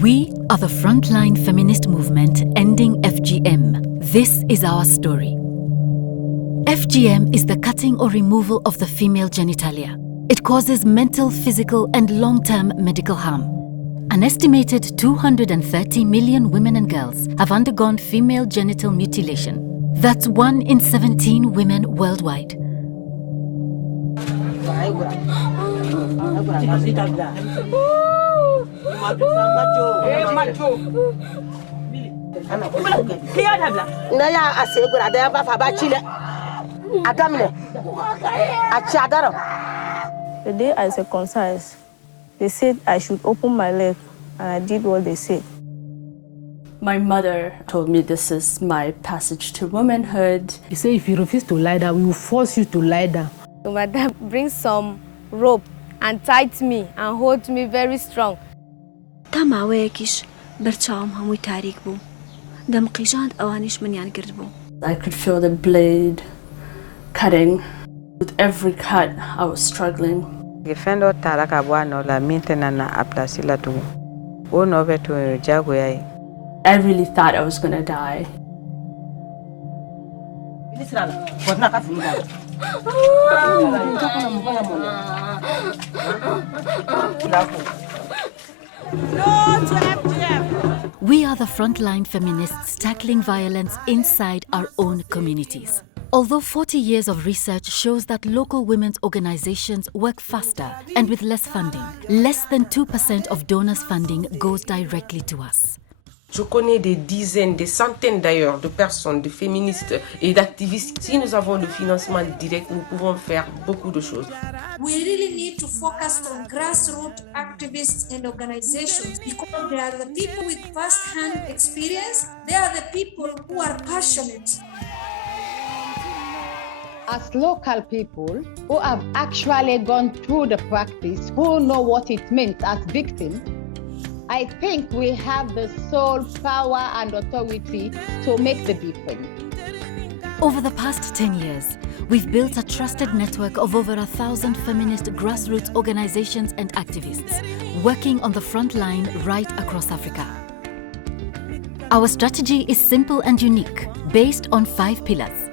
We are the Frontline feminist movement ending FGM. This is our story. FGM is the cutting or removal of the female genitalia. It causes mental, physical, and long-term medical harm. An estimated 230 million women and girls have undergone female genital mutilation. That's 1 in 17 women worldwide. The day I circumcised, they said I should open my leg, and I did what they said. My mother told me this is my passage to womanhood. He said if you refuse to lie down, we will force you to lie down. So my dad brings some rope and tied me and hold me very strong. تماويكش برچاوم هموی تاریک بو دم قیجاند اوانش من یان کرد بو. I could feel the blade cutting. With every cut, I was struggling. Gefendo taraka bwana la mintena na aplasila tu. Uno vetu jago yai. I really thought I was gonna die. We are the Frontline feminists tackling violence inside our own communities. Although 40 years of research shows that local women's organizations work faster and with less funding, less than 2% of donors' funding goes directly to us. Je connais des dizaines, des centaines d'ailleurs de personnes, de féministes et d'activistes. Si nous avons le financement direct, nous pouvons faire beaucoup de choses. We really need to focus on grassroots activists and organizations because they are the people with first-hand experience. They are the people who are passionate. As local people who have actually gone through the practice, who know what it means as victims, I think we have the sole power and authority to make the difference. Over the past 10 years, we've built a trusted network of over 1,000 feminist grassroots organizations and activists working on the front line right across Africa. Our strategy is simple and unique, based on 5 pillars.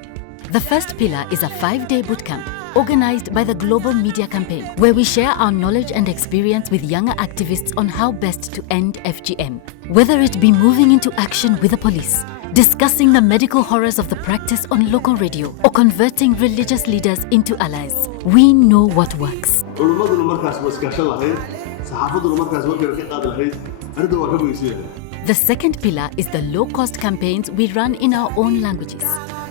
The first pillar is a 5-day bootcamp organized by the Global Media Campaign, where we share our knowledge and experience with younger activists on how best to end FGM. Whether it be moving into action with the police, discussing the medical horrors of the practice on local radio, or converting religious leaders into allies, we know what works. The second pillar is the low-cost campaigns we run in our own languages.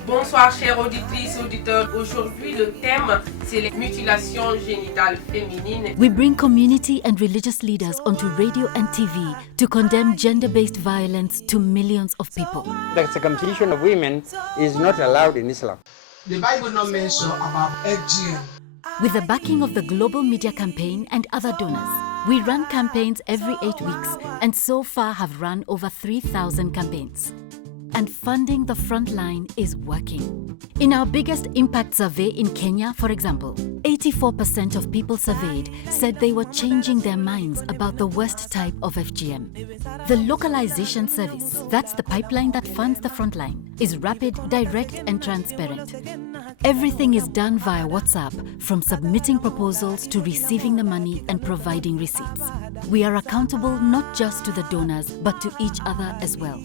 Bonsoir chères auditrices et auditeurs. Aujourd'hui, le thème, c'est les mutilations génitales féminines. We bring community and religious leaders onto radio and TV to condemn gender-based violence to millions of people. The circumcision of women is not allowed in Islam. The Bible not mention about FGM. With the backing of the Global Media Campaign and other donors, we run campaigns every 8 weeks and so far have run over 3,000 campaigns. And funding the front line is working. In our biggest impact survey in Kenya, for example, 84% of people surveyed said they were changing their minds about the worst type of FGM. The Localization Service, that's the pipeline that funds the front line, is rapid, direct, and transparent. Everything is done via WhatsApp, from submitting proposals to receiving the money and providing receipts. We are accountable not just to the donors, but to each other as well.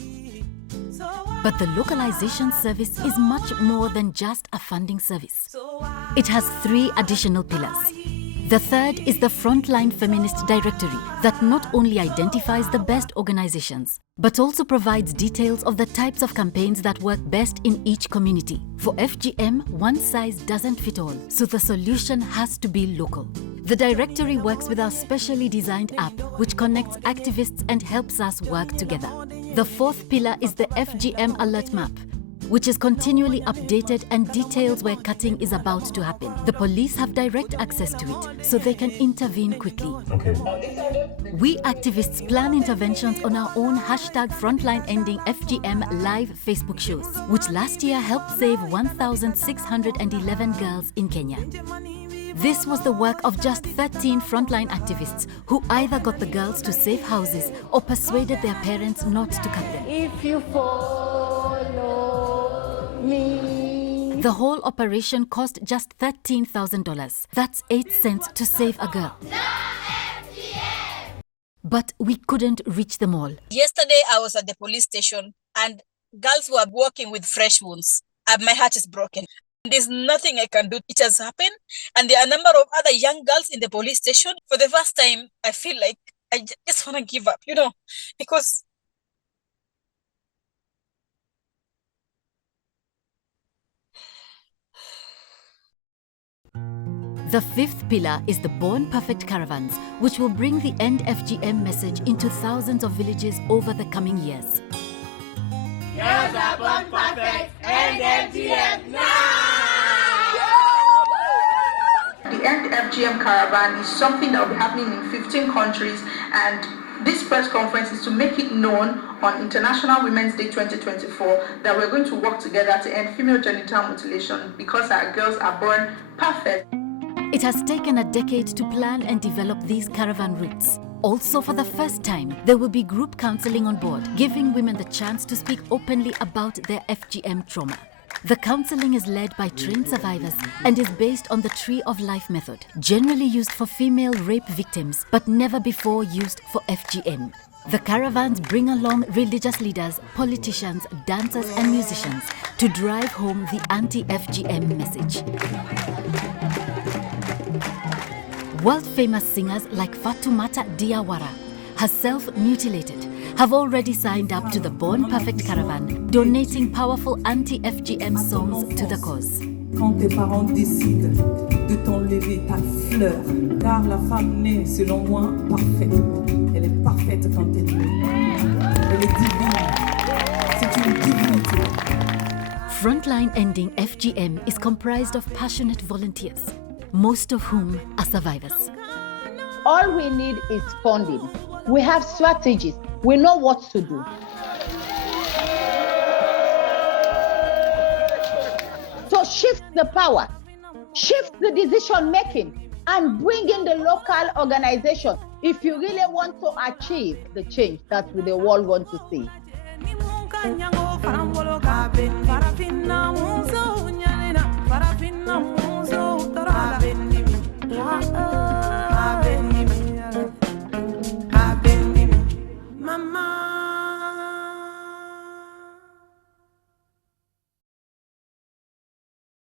But the Localization Service is much more than just a funding service. It has 3 additional pillars. The third is the Frontline Feminist Directory that not only identifies the best organizations, but also provides details of the types of campaigns that work best in each community. For FGM, one size doesn't fit all, so the solution has to be local. The directory works with our specially designed app, which connects activists and helps us work together. The fourth pillar is the FGM Alert Map, which is continually updated and details where cutting is about to happen. The police have direct access to it, so they can intervene quickly. We activists plan interventions on our own #Frontline Ending FGM live Facebook shows, which last year helped save 1,611 girls in Kenya. This was the work of just 13 frontline activists who either got the girls to safe houses or persuaded their parents not to cut them. If you follow me. The whole operation cost just $13,000. That's 8 cents to save a girl. But we couldn't reach them all. Yesterday I was at the police station and girls were walking with fresh wounds. My heart is broken. There's nothing I can do. It has happened. And there are a number of other young girls in the police station. For the first time, I feel like I just want to give up, because the fifth pillar is the Born Perfect Caravans, which will bring the End FGM message into thousands of villages over the coming years. Girls are born perfect, End FGM now! The End FGM Caravan is something that will be happening in 15 countries, and this press conference is to make it known on International Women's Day 2024 that we're going to work together to end female genital mutilation because our girls are born perfect. It has taken a decade to plan and develop these caravan routes. Also, for the first time, there will be group counseling on board, giving women the chance to speak openly about their FGM trauma. The counseling is led by trained survivors and is based on the Tree of Life method, generally used for female rape victims, but never before used for FGM. The caravans bring along religious leaders, politicians, dancers and musicians to drive home the anti-FGM message. World-famous singers like Fatoumata Diawara, herself mutilated, have already signed up to the Born Perfect Caravan, donating powerful anti-FGM songs to the cause. Quand tes parents décident de t'enlever ta fleur, car la femme naît, selon moi, parfaite. Elle est parfaite quand elle naît. Elle est divine. C'est une divinité. Frontline Ending FGM is comprised of passionate volunteers, most of whom are survivors. All we need is funding. We have strategies. We know what to do. So shift the power, shift the decision making, and bring in the local organization if you really want to achieve the change that the world wants to see.